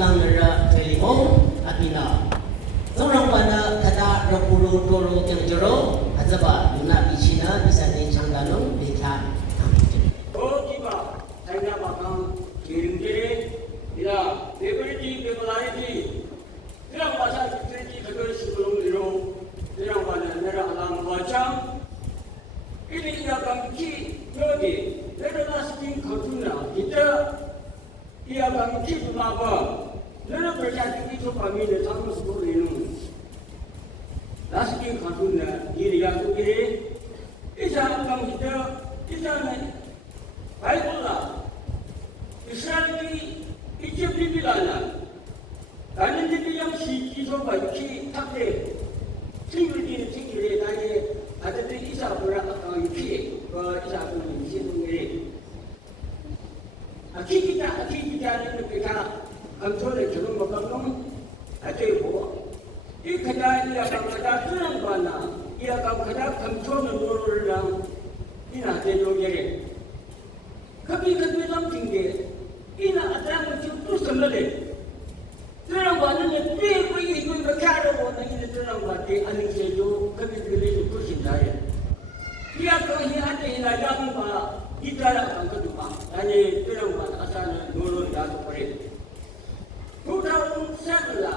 Langra Telimo Apina Zorambana Kata Rapuru Toro Jero Azaba Luna Bichina Bisane Changano Beta Okiba China Bakang Kiringere Ila Debility Debility Tilang Basa Security Federal Sibulung Liro Tilang Bana Nera Alam Bachang Ini ia bangki Yogi Nera Lasting Kotuna Kita ia bangki Maba Nera Berjati Itu kami Datang Sebuah Lino Lasting Kotuna Diri Yang Kiri Isa Bang Kita Isa Baiklah, Israel ini Egypt di bilana, dan ini yang si Israel si takde, tinggal tadi ada di Israel berapa iki, Israel ini si tunggu. Aki kita ni kita kontrol jalan macam ada buat. Ikhlas dia akan ada tulang bana, dia akan ada kontrol orang ini ada jodoh. कभी-कभी हम कहेंगे इन अतः मुझे तो समझ ले तेरा वाला ने कोई बचा रहा हो नहीं तो तेरा वाले अन्य से जो कभी-कभी जो कुछ सिंधाए क्या कहीं आते हैं राजा का इधर आकर के दुआ यानी तेरा वाला आसान दोनों याद पड़े तो उन सेवला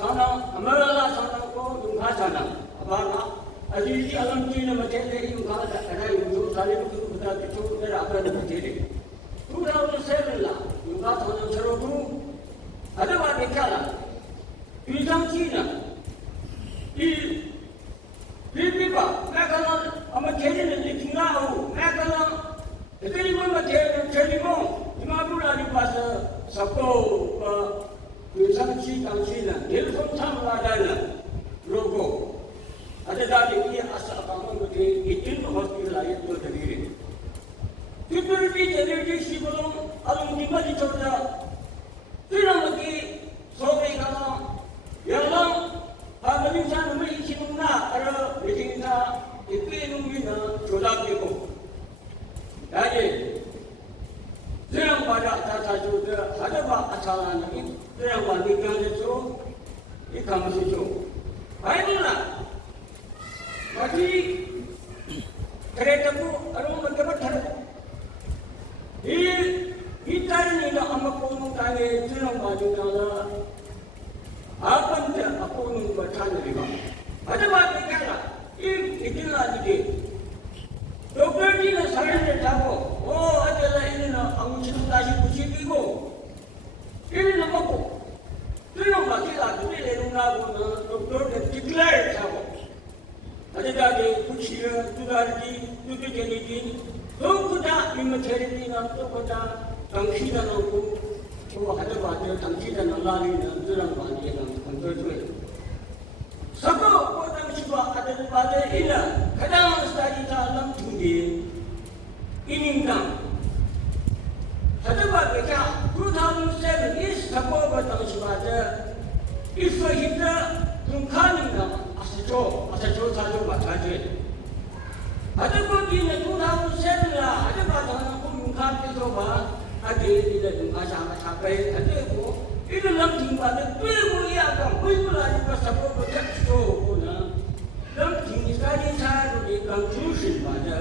साना हमारा साना को दुखा साना हमारा अजीज अलम जी ने मचे ले उनका है जो सारे को बता के तो उधर आपने मचे ले पूरा उन सेवला उनका साना चलो को अरे बात क्या ला इधम जी ना ये बा मैं कहना हम खेले ने लिखना हो मैं कहना इतनी मन मचे चली मो दिमाग पूरा नहीं पास सबको इधम जी काम जी ना दिल को थाम वाला ना लोगों ada dari ini asal kamu mesti izin hospital lain tu sendiri. Kita jadi si belum alung tinggal di China. Tidak lagi sobat kamu yang lam hamil sana mesti izin nak ada izin nak itu nungguina jodoh dia. Jadi jangan pada atas jodoh ada apa asalan ini jangan wanita itu ikan itu. Baiklah. Mati kereta ku arum mendapat hari. Kita ini dah amat pun kaya jelang baju nala. Apa ni aku nung bertanya lima. Ada mana kala? Ini lagi. Doktor ni nak saya ni tahu. Oh adalah ini nak angus lagi puji bigo. Ini nak aku. Jelang baju lagi ni leluna pun doktor ni declare tahu. ada dari kucing, tudari, tudegeni, tu kuda imateri na tu kuda tangsi dan aku, tu ada bahagia tangsi dan Allah ni na dalam bahagia dan kontrol tu. Satu orang siapa ada bahagia ina, kadang sekali dalam tinggi, ini enggak. Ada bahagia 2007 is satu orang siapa ada, isu kita tungkang enggak. Asal saja macam je. Ada pun di negara Muslim lah. Ada bahagian pun mungkin itu bah. Ada di dalam asam sampai ada pun. Ini dalam tinggal ada beribu ya kan. Beribu lagi pasal berkat itu pun. Dalam tinggal sekali saya di conclusion pada.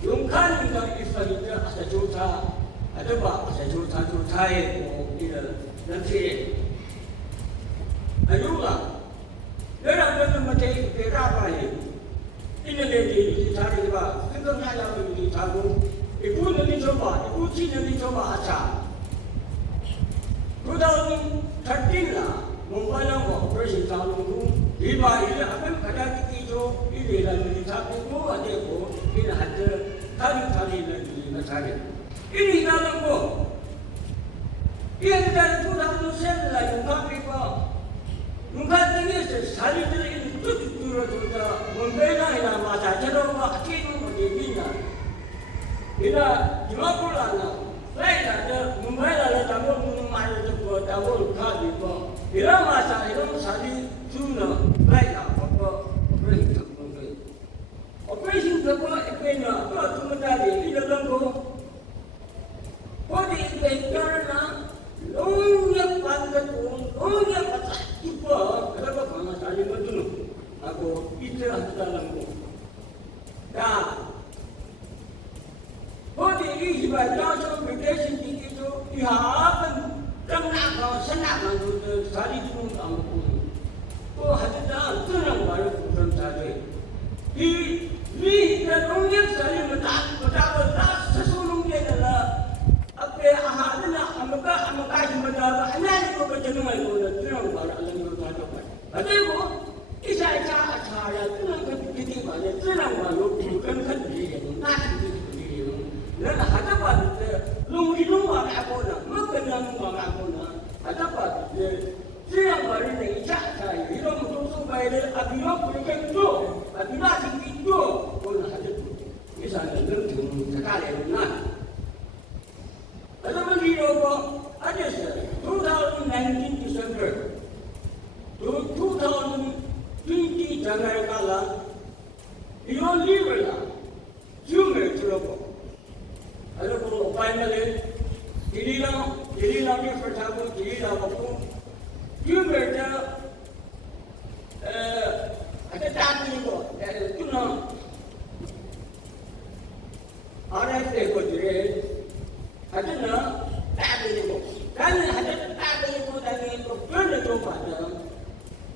Mungkin dengan Islam itu asal juta. Ada bah asal juta itu di dalam sini. Ayulah. Dalam macam berapa ni? Ini lagi cari apa? Kita nak yang ini cari. Ibu nanti coba, ibu cina nanti coba acar. 2013 lah, membayang operasi calon tu. Lima ini apa yang ada itu ini lagi cari tu ada tu ini ada tali lagi cari. Ini dalam tu. Ia dalam 2007 lah yang kami buat. Mungkin ini sekali ini tujuh membela ina masa jero akhir menjadinya. Ina 50 lah. Lain ada membela le tamu memang itu tamu kali ko. Ina masa itu sekali tuna lain apa operasi apa. Operasi apa ikena apa tumedali ina longgo. Kodi ikena lo 하고 언제 갔다 싶어 그래서 강아 살림을 주는 하고 이틀 한다는 거. 야, 어디 이 집안 여섯 명 대신 이기죠. 이하는 끝나고 신나고 그 자리 주는 거 또 하여튼 뜨는 말을 부른 자리. 이 농협 살림을 다 스스로 게다가 앞에 아하드나 아무까 힘들다 하나님 거 저는 말고는 뜨는 말 알는 거 가지고 그리고 이사야 뜨는 거 비디 말에 뜨는 말로 그건 비리는 나는 내가 하다 봤는데 농이농만 하고는 먹는 거 하고는 하다 봤는데 뜨는 말은 이사야 이런 무슨 말을 아비로 그렇게 또 아비나 생기죠 그건 하죠 이사는 능 자가래나 그러면 이러고 아저씨 2019 December 2020 January kala 이런 리뷰를 줌을 들어보 그리고 finally 길이랑 리포트하고 길이랑 먹고 줌을 아주 따뜻이고 끊어 RF에 거지래 하여튼 따뜻이고 나는 하여튼 따뜻이고 나는 또 별로 좀 받아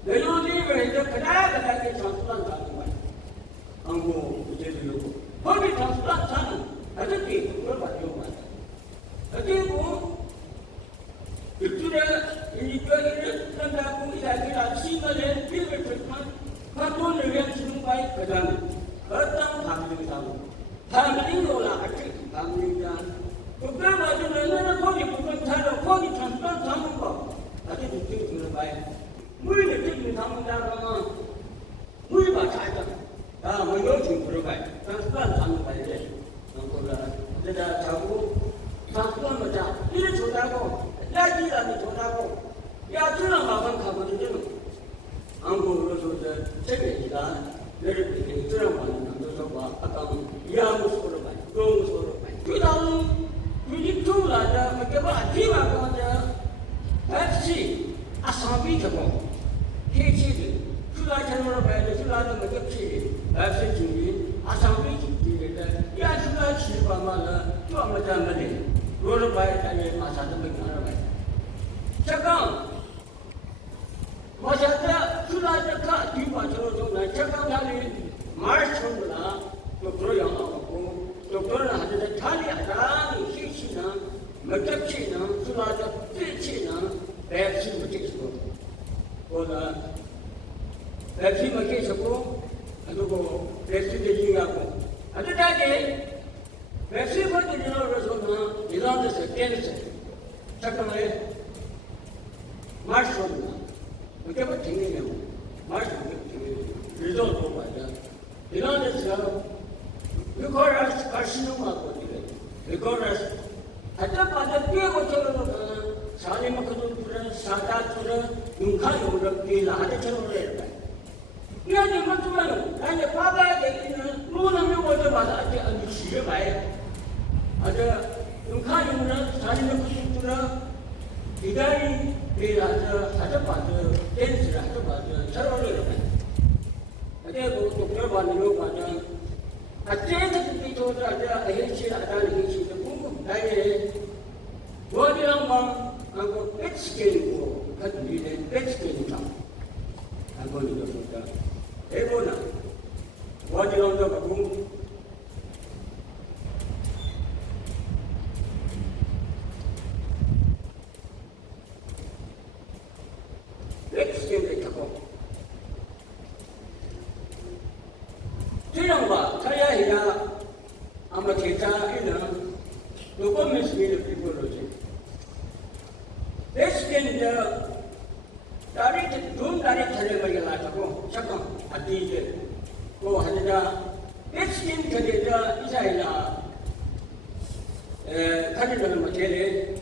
내가 리뷰를 해서 그다게 장수만 가는 거야 한국 제주도 거기 장수만 사는 아저씨 그걸 받으려고 말이야 그리고 일주일에 일주일에 끝나고 이야기를 시간에 비를 들면 그 돈을 위한 주는 거야 그 다음에 어떤 감정이 사고 감정이 올라갔지 감정이 그래가지고는 거기 부분 차려 거기 장수만 사는 거 아주 느낌이 드는 거야 물 느낌이 담는다면 물만 찾아 아, 뭐 요즘 들어가야 장수만 사는 거야 이제 내가 자고 장수만 먹자 이래 좋다고 야지라도 좋다고 야 저런 마방 가거든요 안고로서 이제 책임지다 내릴 때 저런 마방 남도서 봐 아까 이하무소로 봐 그무소로 봐 그 다음 유지 투라자 뭐게봐 뒤마고 이제 같이 아사비 저거 해치기 술라처럼 봐야 돼 술라도 뭐 겹치 같이 준비 아사비 준비를 야 술라 치고만은 또 아무 잠을 그거를 봐야 되는 마사도 먹는 거야 잠깐 마사다 술라자가 뒤바처럼 좀 잠깐 달리 말씀으로 또 그러려고 또 그러나 하는데 달리하다니 희시나 먹ገብ치나 술라자 뜰치나 맵시 먹겠고 보다 맵시 먹겠고 그리고 맵시 대중하고 아주 다게 맵시 먹기로서는 이런 데서 깨졌어 잠깐만요 말씀나 그게 뭐 ting이냐고 말씀 리조도 맞아 이런 데서 그거를 가시는 거거든요 그거를 하여튼 받아 뛰고 저러면 사람이 그런 그런 사다처럼 눈가에 오르는 비나하처럼 해야 돼 이런 거 좀 나는 봐봐야 되겠는 노는 요거도 맞아 아주 싫어 봐요 아주 눈가에 오르는 사람이 그런 이다리 비라서 하자 봐도 댄스를 하자 봐도 잘 어울려요 근데 뭐 독별 받는 거 맞아 아재한테 비교도 아자 해치 아다니 해치도 궁금 나의 뭐지랑 하고 배치게고 같은 일에 배치게니까 한 번이도 보니까 대보나 뭐지랑 하고 배치게를 하고 저녁과 자야이야 아마 제자에는 요번 메시지를 비교로지 메시지는 딸이 돈 딸이 차려버리게 놔두고 잠깐 아띠게 그 하자 메시지는 그대자 이사이나 가지고는 뭐 제래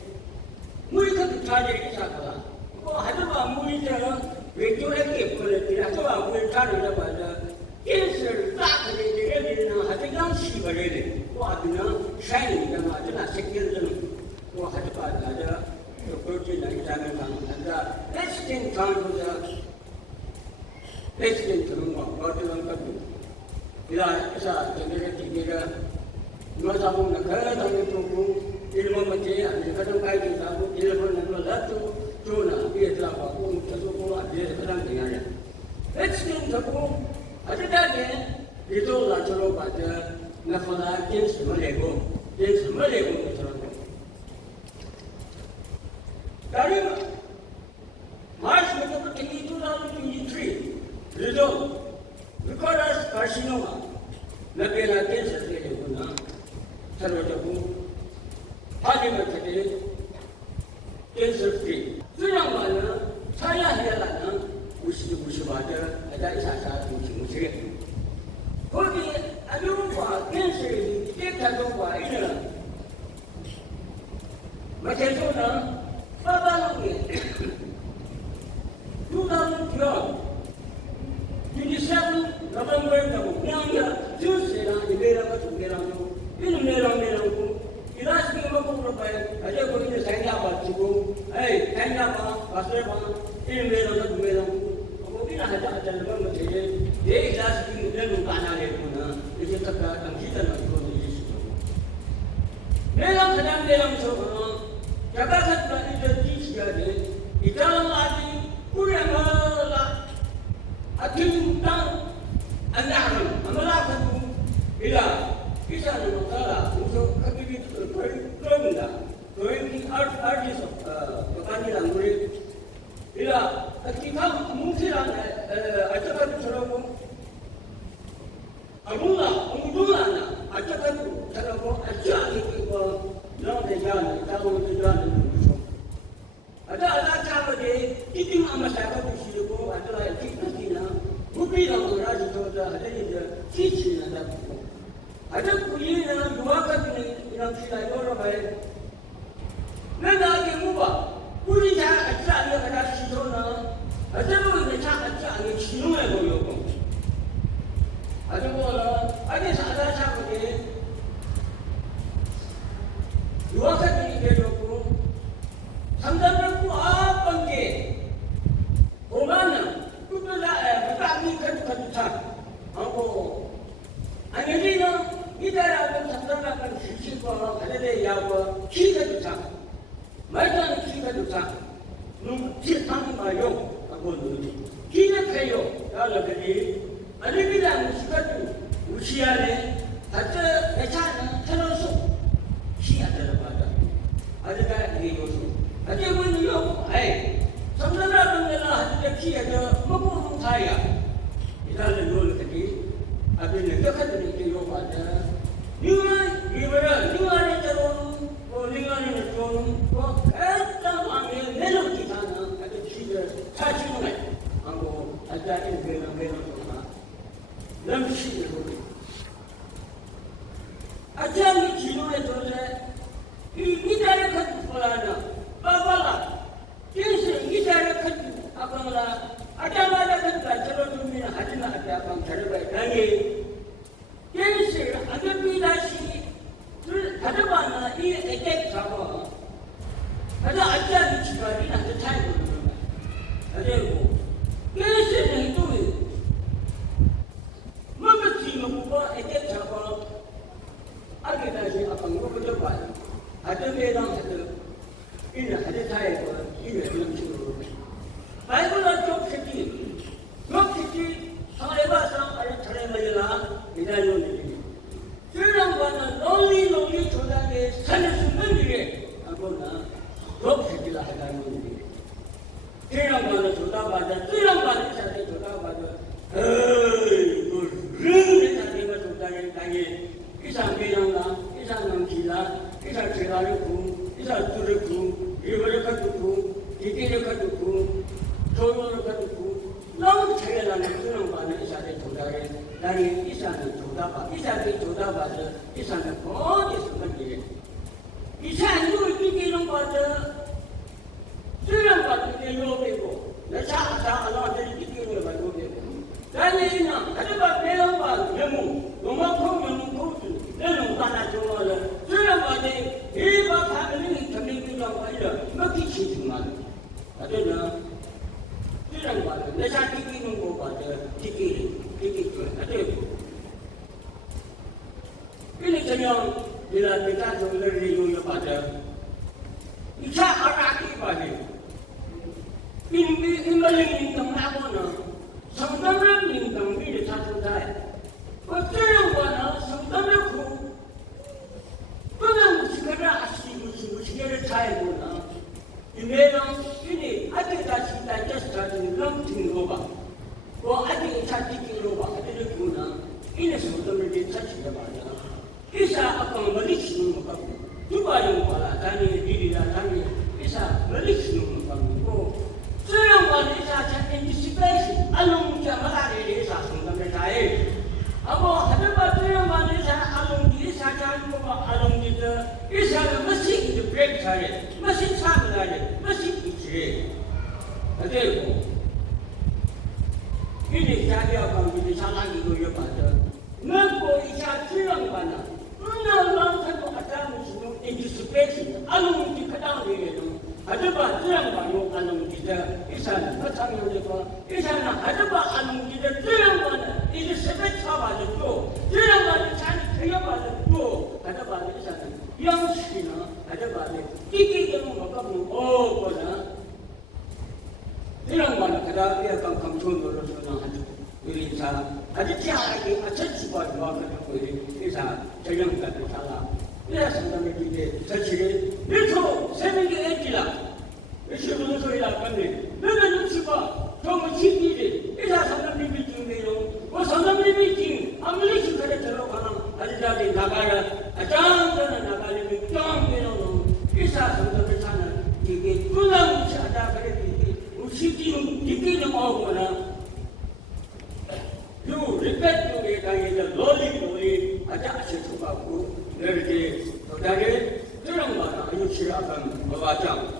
물이 그 자리에 이사거라 그 하자마 물이는 외교했기 때문에 하자마 물 자리라고 하자 일을 딱 그대로 하자가 시버리래 또 하자는 샤이니가 맞으나 새끼들은 또 하자가 하자 그 이제 나이자는 강한다. 레스팅 강보다 레스팅 그런 거 어떤 것도 이라 자 저녁에 기계가 누가자고 나가다니 보고 일본 문제 아니 가정 가이드 하고 일본은 뭐라도 좋나 이해라고 계속 안 돼. 그런 게 아니야. 레스팅 잡고 아직까지 이도 나처럼 받아 나타나 겐스를 내고 겐스를 내고 저런 거. 다른 March 2023 result Bucharest carcinoma 나베나 캔서를 내고나 서로저고 하지못하게 캔서 프리 수량만은 차야해라는 무시무시하다 아다 사사 무시무시 거기 아주과 캔서의 깨끗하고 이는 마찬가지로는 빠바로게 두다는 유니세프 너번벌다고 그냥 주스랑 이베라가 두개라고 이는 메랑고 이라스게 먹고 봐요. 아주 거기서 생각봐 주고 에이 생각봐 봤어봐 이는 메랑가 두개라고 거기나 하자는 건 되게 내 이라스게 되는 거 하나겠구나 이제 딱 기다려 이거는 이시죠. 메랑 그냥 메랑서 자가사가 이제 뒤지야지 이자는 아직 꾸려나라 아침 땅 안나는 아무라고 이라 이사는 못살아 무슨 카피비 그런다 그런지 알지서 그간이란 우리 이라 기가 뭉치란 아저가도 아무나 엉뚱하나 아저가도 저러고 아주 아니고 너네 자는 자고도 자는 거죠. 아다 자고지 이팅 아마 자고도 싫고 아다라 이팅이나 무비라고 라지도다 하더니 지치나 잡고 아다 구이는 유학같은 이런 기가 여러 발 내가 이게 뭐가 우리 자 아주 아니야 가다 시도나 아다로 이제 자 아주 아니 지능해 보려고 아주 뭐라 아니 사다 자고지 유학생들이 되었고 상담받고 번째 5만원 끝나야 부담이 가득하다 하고 아니지는 이달하고 상담받고 실시고 하늘에 야고 키가 좋다 말도 안 키가 좋다 눈치하는 말요 하고 키가 커요 여러분이 아니면 무시가도 무시하네 다들 괜찮아 terus siapa pada ada di itu ada menunjuk sebenarnya adalah ada siapa maupun saya kita dulu tadi ada dekat dengan itu pada lingkungan terus lingkungan terus kita ambil melu di sana ada siapa caciman anggo ada yang benar sama lemsi itu 아침에 기도에 도래 이 자리에 가지고 보라나 빠빠라 그래서 이 자리에 가지고 아빠라 아자마자 가지고 저러 주면 하지마 하지 아빠 자료가 당이 그래서 아들비 다시 가져가나 이 애기 잡아 아주 아자미 지발이 나한테 차이고 그러는 거야 아재고 그래서 행동이 뭔가 지금 뭐 애기 잡아 아기 다시 아빠가 그저 봐요. 아들배랑 하들 이는 하들 사이고 이는 그런 식으로. 바이블은 좀 새끼, 좀 새끼 상해봐서 아주 잘해 말려라 이다요 얘기. 그런 거는 논리 조작에 살릴 수 있는 일에 하거나 좀 새끼라 하다는 얘기. 그런 거는 조작받아, 그런 거는 자기 조작받아. 에이, 그런 자기가 조작을 당해. 이상 배양나, 이상 기라, 이상 제가를 구, 이상 둘을 구, 이거를 가지고, 이게를 가지고, 조용을 가지고, 너무 잘해라는 그런 거는 이사를 조달해. 나는 이사는 조다봐. 이사를 조다봐서 이사는 어디서 건지. 이사 이걸 이기는 거는 수령 받는 게 요배고, 내 자, 너한테 이기는 거 요배고. 나는 가져가 배양과 영웅, 요만큼 영웅 거주. 내는 하나 좋아해. 수령 받는 일반 가면은 점령 만 아저는 이런 거는 내가 튀기는 거 같아 튀기 아저 ini kena bila kita jual riu pada icha araki bagi ini maling tang apa na samdam ning tang ni satu dah betul mana samdam ku tuan segera asli segera cai mana ini ada kasih tak jadi lam tinggal ba ko ada cari kilo ba ada guna ini samdam ni cari ba isa akan malis nung kamu. Coba yang pala tani diri dan tani isa malis nung kamu. Oh, sayang mana isa cakap anticipasi. Alung cakap ada isa sungguh berjaya. Abo ada batu yang mana isa alung diri isa cakap alung kita isa masih itu break saya, masih sama saja, masih ijre. Ada itu. Ini jadi akan kita salah itu ya pada. Nampu isa siang mana. Orang kan ada musuh anticipasi, alung di kadang dia itu. Ada bah terang banyak alung kita, isan macam yang itu. Isan ada bah alung kita terang mana, ini sebab apa itu? Terang mana cari kaya mana itu? Ada bah isan yang sini ada bah tiki yang macam oh mana? Terang mana kadang dia akan kampung orang ada. Ini salah. Ada tiada lagi macam sebuah dua kata ini salah. Jangan kata salah. Ia sebenarnya dia terciri. Itu sebenarnya etilah. Itu betul ialah kami. Dengan siapa? Kamu ciri dia. Ia sebenarnya meeting dia. Kau sebenarnya meeting. Ambil juga terlalu kanan. Ada jadi negara. Jangan negara meeting dia. Ia sebenarnya sana. Jika pulang ada kerja. Usitin jika mau mana. You repeat to me that is a lolly ada asyik aku dari saudara terang mana ayu silakan membaca